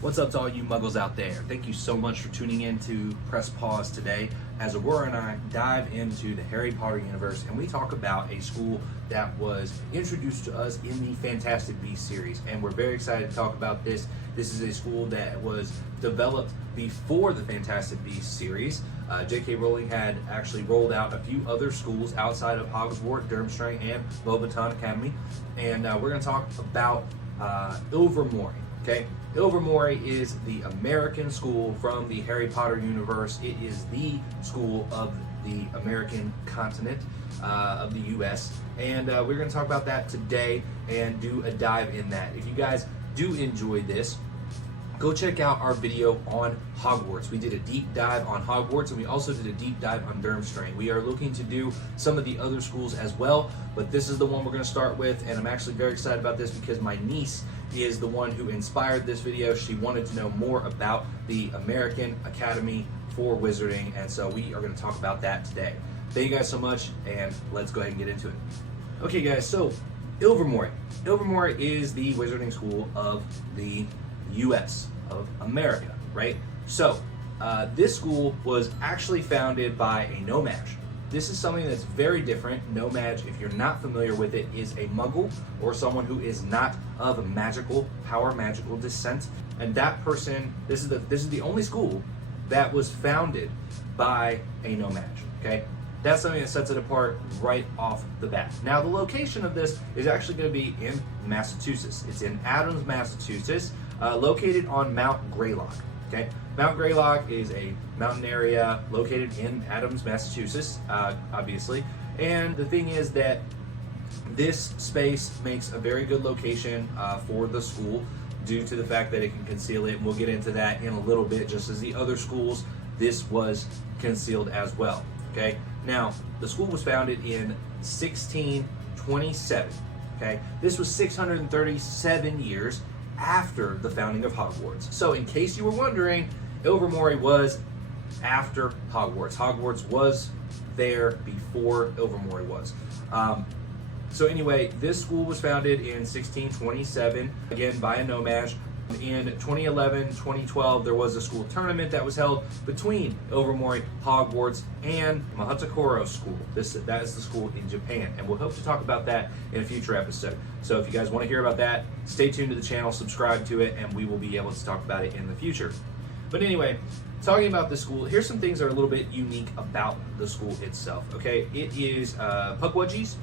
What's up to all you muggles out there? Thank you so much for tuning in to Press Pause today as Aurora and I dive into the Harry Potter universe and we talk about a school that was introduced to us in the Fantastic Beasts series, and we're very excited to talk about this. This is a school that was developed before the Fantastic Beasts series. J.K. Rowling had actually rolled out a few other schools outside of Hogwarts, Durmstrang, and Beauxbaton Academy, and we're going to talk about Ilvermorny. Okay, Ilvermorny is the American school from the Harry Potter universe. It is the school of the American continent, of the U.S., and we're going to talk about that today and do a dive in that. If you guys do enjoy this, go check out our video on Hogwarts. We did a deep dive on Hogwarts, and we also did a deep dive on Durmstrang. We are looking to do some of the other schools as well, but this is the one we're going to start with, and I'm actually very excited about this because my niece is the one who inspired this video. She wanted to know more about the American Academy for Wizarding, and so we are going to talk about that today. Thank you guys so much, and let's go ahead and get into it. Okay guys, so Ilvermorny. Ilvermorny is the wizarding school of the U.S., of America, right? So, this school was actually founded by a no-maj. This is something that's very different. No-maj, if you're not familiar with it, is a muggle or someone who is not of a magical power, magical descent. And that person, this is the only school that was founded by a no-maj, okay? That's something that sets it apart right off the bat. Now, the location of this is actually going to be in Massachusetts. It's in Adams, Massachusetts, located on Mount Greylock. Okay, Mount Greylock is a mountain area located in Adams, Massachusetts, obviously. And the thing is that this space makes a very good location for the school due to the fact that it can conceal it. And we'll get into that in a little bit. Just as the other schools, this was concealed as well. Okay, now the school was founded in 1627. Okay, this was 637 years after the founding of Hogwarts. So in case you were wondering, Ilvermorny was after Hogwarts. Hogwarts was there before Ilvermorny was. So anyway, this school was founded in 1627, again by a no-maj. In 2011, 2012, there was a school tournament that was held between Ilvermorny, Hogwarts, and Mahatakoro School. That is the school in Japan, and we'll hope to talk about that in a future episode. So if you guys want to hear about that, stay tuned to the channel, subscribe to it, and we will be able to talk about it in the future. But anyway, talking about the school, here's some things that are a little bit unique about the school itself. Okay, it is Pukwudgies.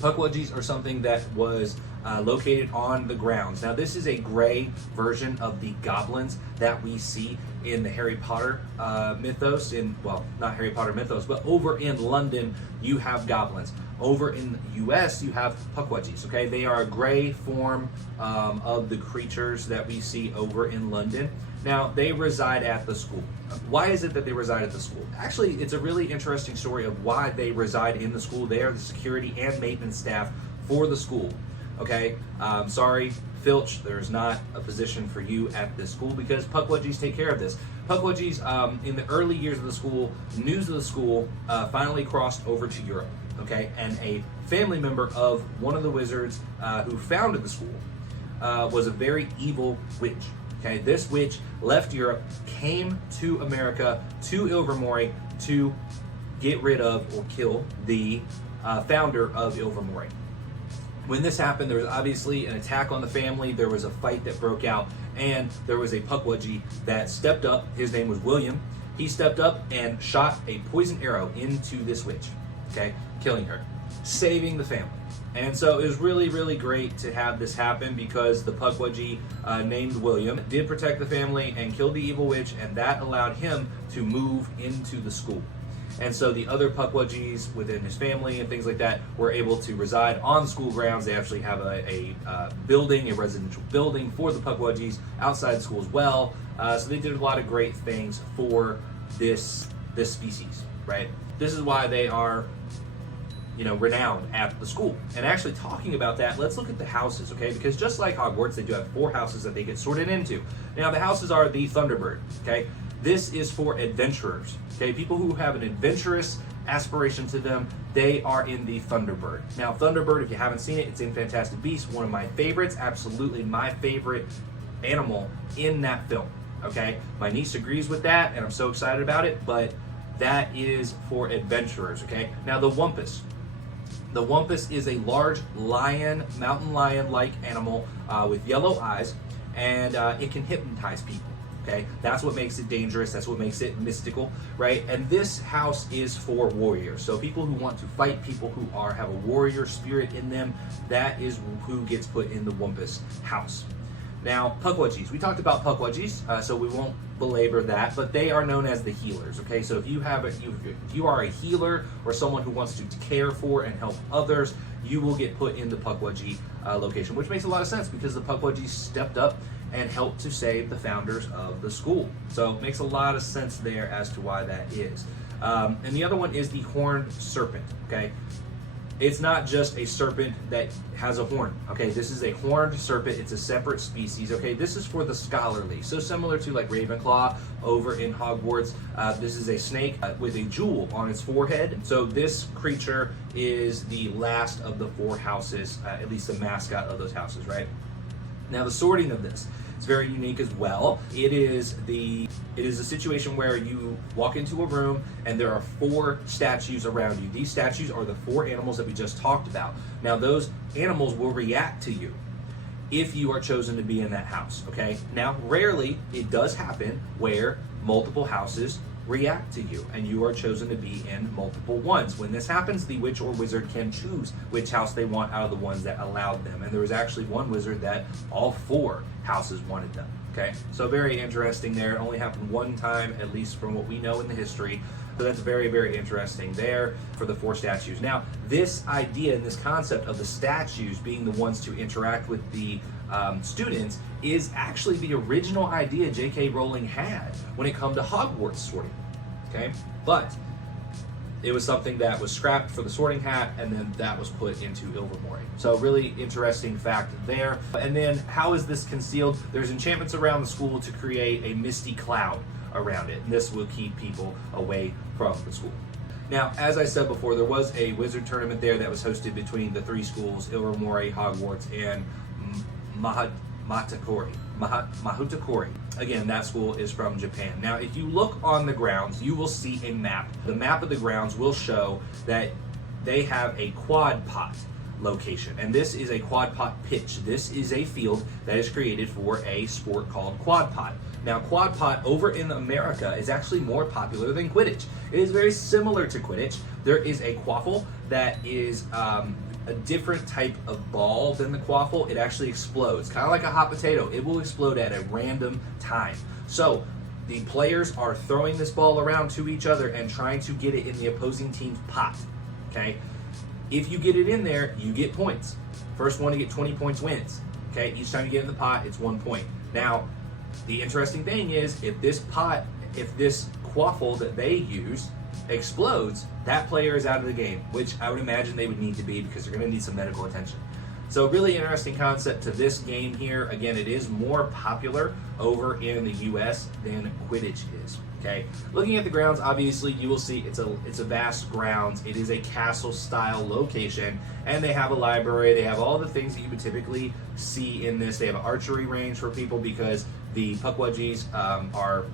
Pukwudgies are something that was located on the grounds. Now, this is a gray version of the goblins that we see in the Harry Potter mythos. Well, not Harry Potter mythos, but over in London, you have goblins. Over in the U.S., you have Pukwudgies. Okay, they are a gray form of the creatures that we see over in London. Now, they reside at the school. Why is it that they reside at the school? Actually, it's a really interesting story of why they reside in the school. They are the security and maintenance staff for the school. Okay, sorry, Filch, there's not a position for you at this school because Pukwudgies take care of this. Pukwudgies, in the early years of the school, news of the school finally crossed over to Europe. Okay, and a family member of one of the wizards who founded the school was a very evil witch. Okay, this witch left Europe, came to America, to Ilvermorny, to get rid of or kill the founder of Ilvermorny. When this happened, there was obviously an attack on the family. There was a fight that broke out, and there was a Pukwudgie that stepped up. His name was William. He stepped up and shot a poison arrow into this witch, okay, killing her, saving the family. And so it was really, really great to have this happen because the Pukwudgie named William did protect the family and killed the evil witch, and that allowed him to move into the school. And so the other Pukwudgies within his family and things like that were able to reside on school grounds. They actually have a building, a residential building for the Pukwudgies outside school as well. So they did a lot of great things for this species, right? This is why they are, renowned at the school. And actually talking about that, let's look at the houses, okay? Because just like Hogwarts, they do have 4 houses that they get sorted into. Now the houses are the Thunderbird, okay? This is for adventurers, okay? People who have an adventurous aspiration to them, they are in the Thunderbird. Now Thunderbird, if you haven't seen it, it's in Fantastic Beasts, one of my favorites, absolutely my favorite animal in that film. Okay, my niece agrees with that, and I'm so excited about it. But that is for adventurers. Okay, now the Wumpus. The Wumpus is a large lion, mountain lion-like animal with yellow eyes, and it can hypnotize people. Okay, that's what makes it dangerous. That's what makes it mystical, right? And this house is for warriors. So people who want to fight, people who have a warrior spirit in them, that is who gets put in the Wumpus house. Now, Pukwudgies. We talked about Pukwudgies, so we won't belabor that, but they are known as the healers. Okay, so if you are a healer or someone who wants to care for and help others, you will get put in the Pukwudgie location, which makes a lot of sense because the Pukwudgies stepped up and helped to save the founders of the school. So it makes a lot of sense there as to why that is. And the other one is the horned serpent. Okay, it's not just a serpent that has a horn. Okay, this is a horned serpent. It's a separate species. Okay, this is for the scholarly. So similar to like Ravenclaw over in Hogwarts, this is a snake with a jewel on its forehead. So this creature is the last of the 4 houses, at least the mascot of those houses, right? Now the sorting of this is very unique as well. It is a situation where you walk into a room and there are 4 statues around you. These statues are the 4 animals that we just talked about. Now those animals will react to you if you are chosen to be in that house, okay? Now rarely it does happen where multiple houses react to you and you are chosen to be in multiple ones. When this happens, the witch or wizard can choose which house they want out of the ones that allowed them. And there was actually one wizard that all 4 houses wanted them. Okay, so very interesting there. It only happened one time, at least from what we know in the history. So that's very, very interesting there for the 4 statues. Now, this idea and this concept of the statues being the ones to interact with the students is actually the original idea J.K. Rowling had when it come to Hogwarts sorting. Okay, but it was something that was scrapped for the Sorting Hat, and then that was put into Ilvermorny. So really interesting fact there. And then how is this concealed? There's enchantments around the school to create a misty cloud around it. And this will keep people away from the school. Now, as I said before, there was a wizard tournament there that was hosted between the 3 schools, Ilvermorny, Hogwarts, and Mahutakori. Again, that school is from Japan. Now, if you look on the grounds, you will see a map. The map of the grounds will show that they have a Quodpot location, and this is a Quodpot pitch. This is a field that is created for a sport called Quodpot. Now, Quodpot over in America is actually more popular than Quidditch. It is very similar to Quidditch. There is a quaffle that is a different type of ball than the quaffle. It actually explodes, kind of like a hot potato. It will explode at a random time. So the players are throwing this ball around to each other and trying to get it in the opposing team's pot. Okay, if you get it in there, you get points. First one to get 20 points wins. Okay, each time you get in the pot, it's 1 point. Now, the interesting thing is, if this quaffle that they use explodes, that player is out of the game, which I would imagine they would need to be because they're going to need some medical attention. So really interesting concept to this game here. Again, it is more popular over in the US than Quidditch is. Okay, looking at the grounds, obviously you will see it's a vast grounds. It is a castle style location, and they have a library. They have all the things that you would typically see in this. They have an archery range for people because the Pukwudgies are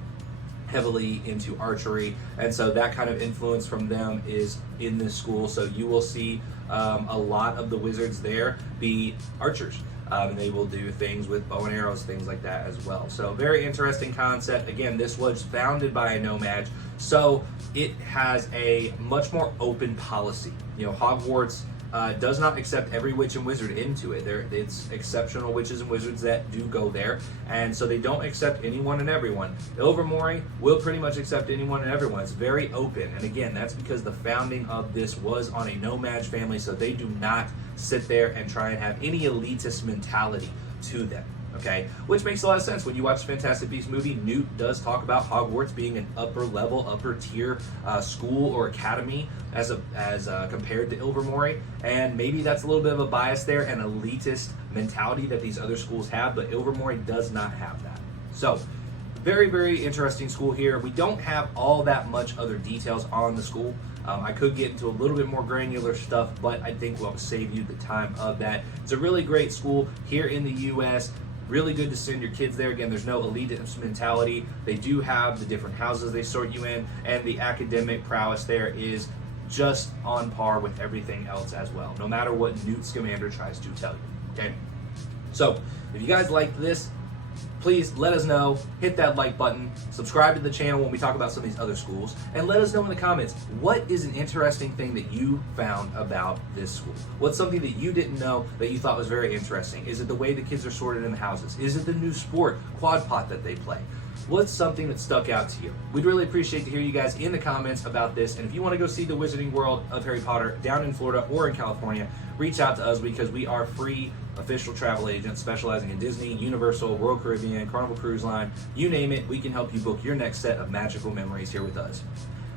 heavily into archery, and so that kind of influence from them is in this school. So you will see a lot of the wizards there be archers. And they will do things with bow and arrows, things like that as well. So very interesting concept. Again, this was founded by a no-maj, so it has a much more open policy. You know, Hogwarts does not accept every witch and wizard into it. It's exceptional witches and wizards that do go there, and so they don't accept anyone and everyone. Ilvermorny will pretty much accept anyone and everyone. It's very open, and again, that's because the founding of this was on a no-maj family, so they do not sit there and try and have any elitist mentality to them. Okay, which makes a lot of sense. When you watch the Fantastic Beasts movie, Newt does talk about Hogwarts being an upper level, upper tier school or academy as compared to Ilvermorny, and maybe that's a little bit of a bias there, an elitist mentality that these other schools have, but Ilvermorny does not have that. So very, very interesting school here. We don't have all that much other details on the school. I could get into a little bit more granular stuff, but I think we'll save you the time of that. It's a really great school here in the U.S., Really good to send your kids there. Again, there's no elitist mentality. They do have the different houses they sort you in, and the academic prowess there is just on par with everything else as well, no matter what Newt Scamander tries to tell you. Okay? So, if you guys like this, please let us know, hit that like button, subscribe to the channel when we talk about some of these other schools, and let us know in the comments, what is an interesting thing that you found about this school? What's something that you didn't know that you thought was very interesting? Is it the way the kids are sorted in the houses? Is it the new sport, Quodpot, that they play? What's something that stuck out to you? We'd really appreciate to hear you guys in the comments about this, and if you want to go see the Wizarding World of Harry Potter down in Florida or in California, reach out to us because we are free official travel agents specializing in Disney, Universal, Royal Caribbean, Carnival Cruise Line, you name it, we can help you book your next set of magical memories here with us.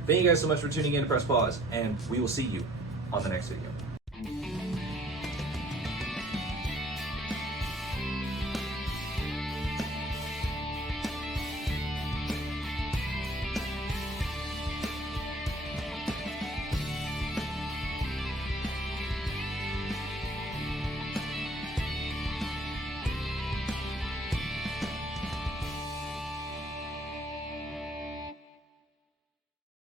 Thank you guys so much for tuning in to Press Pause, and we will see you on the next video.